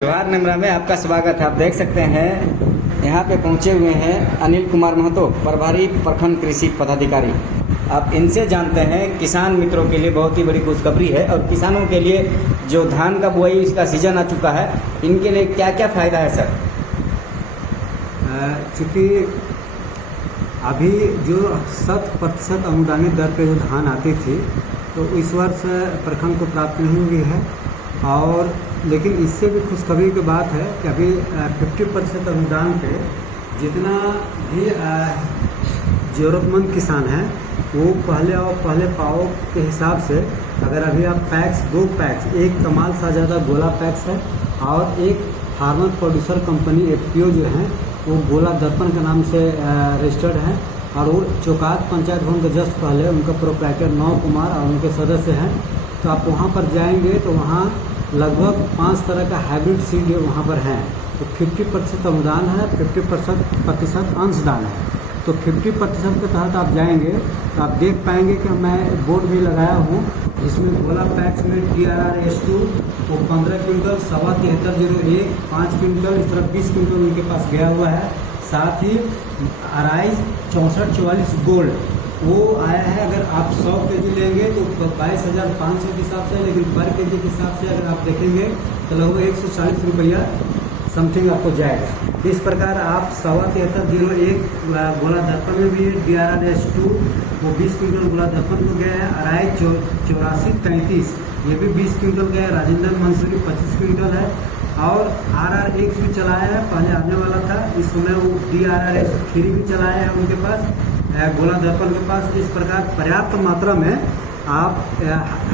जवाहर नमरा में आपका स्वागत है। आप देख सकते हैं यहाँ पे पहुँचे हुए हैं अनिल कुमार महतो, प्रभारी प्रखंड कृषि पदाधिकारी। आप इनसे जानते हैं किसान मित्रों के लिए बहुत ही बड़ी खुशखबरी है और किसानों के लिए जो धान का बुआई इसका सीजन आ चुका है, इनके लिए क्या क्या फ़ायदा है सर? चूँकि अभी जो 100% अनुदानित दर पे जो धान आती थी तो इस वर्ष प्रखंड को प्राप्त नहीं हुई है। और लेकिन इससे भी खुशखबरी की बात है कि अभी 50% अनुदान पे जितना भी ज़रूरतमंद किसान हैं वो पहले पाओ के हिसाब से अगर अभी आप पैक्स 2 पैक्स, एक कमाल साहजादा गोला पैक्स है और एक फार्मर प्रोड्यूसर कंपनी FPO जो है वो गोला दर्पण के नाम से रजिस्टर्ड है और वो चौकात पंचायत भवन के जस्ट पहले उनका प्रोप्राइटर नौ कुमार और उनके सदस्य हैं। तो आप वहाँ पर जाएंगे तो वहाँ लगभग 5 तरह का हाइब्रिड सीड वहाँ पर हैं। तो 50% अनुदान है, 50% अंशदान है। तो 50% के तहत आप जाएंगे तो आप देख पाएंगे कि मैं बोर्ड भी लगाया हूँ जिसमें गोला पैक्स में TRRS2 वो 15 क्विंटल 7301 5 क्विंटल इस तरह 20 क्विंटल उनके पास गया हुआ है। साथ ही अराइज 6444 गोल्ड वो आया है। अगर आप 100 kg लेंगे तो 22,500 के हिसाब से, लेकिन पर केजी के हिसाब से अगर आप देखेंगे तो लगभग 140 रुपया समथिंग आपको जाएगा। इस प्रकार आप 7301 गोला दर्पण में भी DRRS2 वो 20 क्विंटल गोला दर्पण को गया है। अराइज 8433 ये भी 20 क्विंटल गया है। राजेंद्र मंसूरी 25 क्विंटल है और RRX भी चलाया है, पहले आने वाला था, इस समय वो DRRS3 भी चलाया है उनके पास गोला दर्पण के पास। इस प्रकार पर्याप्त मात्रा में आप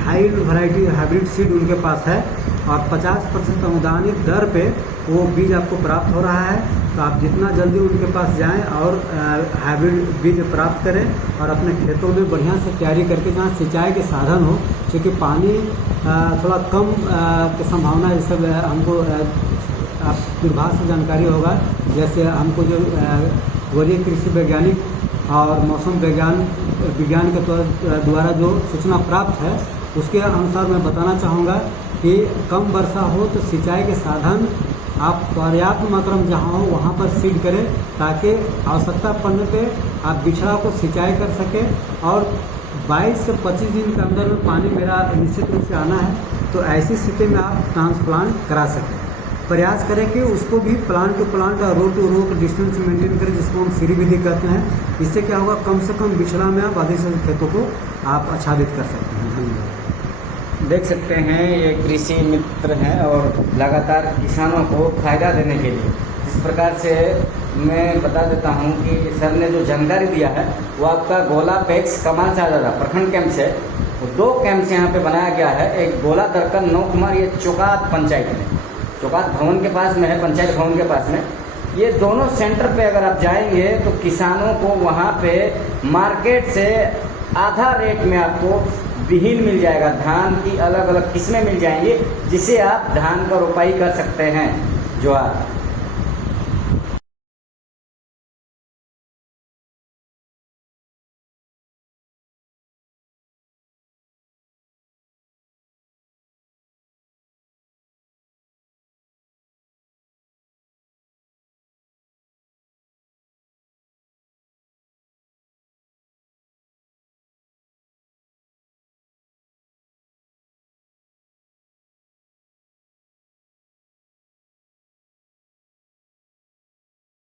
हाई वैरायटी हाइब्रिड सीड उनके पास है और 50% अनुदानित दर पे वो बीज आपको प्राप्त हो रहा है। तो आप जितना जल्दी उनके पास जाएं और हाइब्रिड बीज प्राप्त करें और अपने खेतों में बढ़िया से तैयारी करके जहाँ सिंचाई के साधन हो, क्योंकि पानी थोड़ा कम की संभावना है। जैसे हमको आप दूरभाष से जानकारी होगा, जैसे हमको जो वरीय कृषि वैज्ञानिक और मौसम विज्ञान के द्वारा जो सूचना प्राप्त है उसके अनुसार मैं बताना चाहूँगा कि कम वर्षा हो तो सिंचाई के साधन आप पर्याप्त मात्रा में जहाँ हो वहाँ पर सीड करें ताकि आवश्यकता पड़ने पे आप बिछड़ा को सिंचाई कर सकें। और 22 से 25 दिन के अंदर में पानी मेरा निश्चित रूप से आना है तो ऐसी स्थिति में आप ट्रांसप्लांट करा सकें। प्रयास करें कि उसको भी प्लांट टू प्लांट और रो टू रो का डिस्टेंस मेंटेन करें, जिसको हम सीरी विधि कहते हैं। इससे क्या होगा, कम से कम बिछड़ा में आप अधिक से अधिक खेतों को आप आच्छादित कर सकते हैं। धन्यवाद। देख सकते हैं ये कृषि मित्र हैं और लगातार किसानों को फ़ायदा देने के लिए जिस प्रकार से मैं बता देता हूं कि सर ने जो जानकारी दिया है वो आपका गोला पैक्स कमाल साहजादा प्रखंड कैंप से 2 कैंप यहाँ पे बनाया गया है। एक गोला दर्पण 9 कुमार, ये चौकात पंचायत में, चौकात भवन के पास में है, पंचायत भवन के पास में। ये दोनों सेंटर पे अगर आप जाएंगे तो किसानों को वहाँ पे मार्केट से आधा रेट में आपको बीहन मिल जाएगा। धान की अलग अलग किस्में मिल जाएंगी जिससे आप धान का रोपाई कर सकते हैं। जो आप